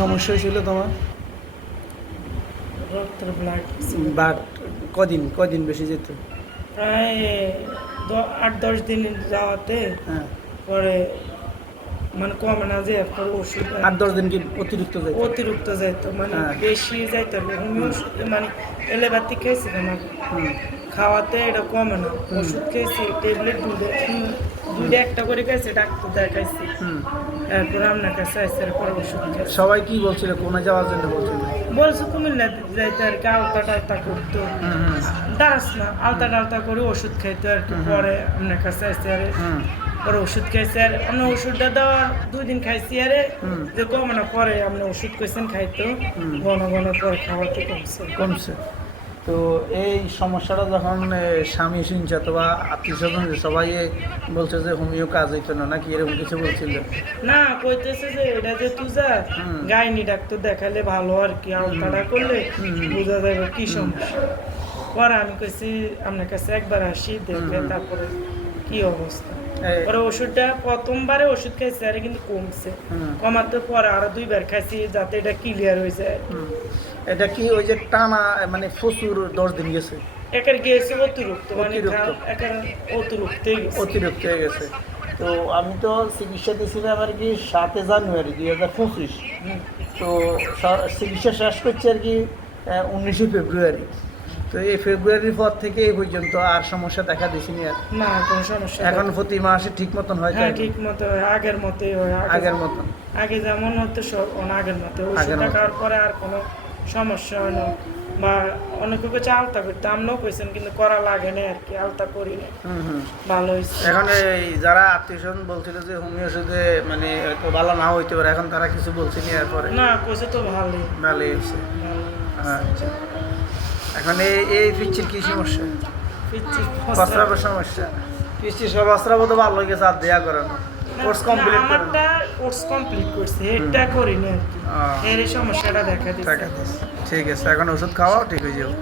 সমস্যা হয়েছিল তোমার? রক্তের ব্লাড বাট কদিন বেশি যেত? প্রায় 8-10 দিন যাওয়াতে হ্যাঁ, পরে মানে কমে না যে পরে ওষুধ 8-10 দিন কি অতিরিক্ত যেত? অতিরিক্ত যাইতো মানে হ্যাঁ। বেশি যাইতো আর কি। হোমিও ওষুধ মানে এলোপ্যাথি খেয়েছিলাম আর কি। হুম, খাওয়াতে এটা কমে না, ওষুধ খেয়েছি ট্যাবলেট দুইটা একটা করে খাইছি, ডাক্তার দেখাইছি, হুম। এরপর আপনার কাছে আসছে, এরপর ওষুধ খেয়েছি। সবাই কি বলছিল, কোনে যাওয়ার জন্য বলছিল? বলছো কুমিল্লা যাইতে আর কি, আলতা টালতা করতো, হুম, হুম, দাঁড়াস না আলতা টালতা করে ওষুধ খাইতো আর কি। পরে আপনার কাছে আসছে আরে হুম, পরে ওষুধ খাইছে আর অন্য ওষুধটা দেওয়ার 2 দিন খাইছি আরে হুম। যে কমে না, পরে আপনি ওষুধ খাইছেন খাইতো ঘন ঘন পরে খাওয়াতে কমছে। কমছে। তো এই সমস্যাটা যখন স্বামী শুনছে অথবা আত্মীয় স্বজন সবাই বলছে যে হোমিও কাজ হইতো না, নাকি এরকম কিছু বলছিল? না কইতেছে যে এটা যে তুই যা গাইনি ডাক্তার দেখালে ভালো আর কি, আলতাটা করলে বোঝা যাবে কি সমস্যা। পরে আমি কইছি আপনার কাছে একবার আসি দেখলে তারপরে কি অবস্থা। এই- পরে ওষুধটা প্রথমবারে ওষুধ খাইছি আরে কিন্তু কমছে, হুম। কমাতে পরে আরো 2বার খাইছি যাতে এটা ক্লিয়ার হয়ে যায়। হুম। এটা কি ওই যে টানা মানে প্রচুর 10 দিন গেছে? একের গেছে অতিরিক্ত মানে অতিরিক্ত। একের অতিরিক্তই গেছে। অতিরিক্ত হয়ে গেছে। তো আমি তো চিকিৎসা দিয়েছিলাম আর কি 7 জানুয়ারি 2025। হুম। তো চিকিৎসা শেষ করছি আর কি 19 ফেব্রুয়ারি। তো এই ফেব্রুয়ারির পর থেকে এই পর্যন্ত আর সমস্যা দেখা দিছিনি আর। না কোনো সমস্যা এখন নেই। প্রতি মাসে ঠিক মতন হয় হ্যাঁ তাই? ঠিক মতো হয়, আগের মতোই হয়, আগের মতন। আগে যেমন হতো সব আগের মতো। আগের ওষুধটা মতো। খাওয়ার পরে আর কোনো সমস্যা হয় না, বা অনেকে কাছে আলতা করতে আমরাও কইছেন কিন্তু করা লাগে না আর কি, আলতা করি না, হুম, হুম। ভালো হয়েছে। এখন এই যারা আত্মীয় স্বজন বলছিল যে হোমিও ওষুধে মানে হয়তো ভালো নাও হইতে পারে, এখন তারা কিছু বলছেনি এরপরে? না কইছে তো ভালোই। ভালোই হয়েছে। ভালো আচ্ছা। এখন এই পিচ্ছির কি সমস্যা? পিচ্ছি প্রস্রাবের সমস্যা। পিচ্ছি সব প্রস্রাব তো ভালো হয়ে গেছে, আর দেয়া করানো কোর্স কমপ্লিট করানো। আমারটা কোর্স কমপ্লিট করছে, এটা করিনি আর কি, আহ, এর এই সমস্যাটা দেখা দিচ্ছে। ঠিক আছে, এখন ওষুধ খাওয়াও ঠিক হয়ে যাবে।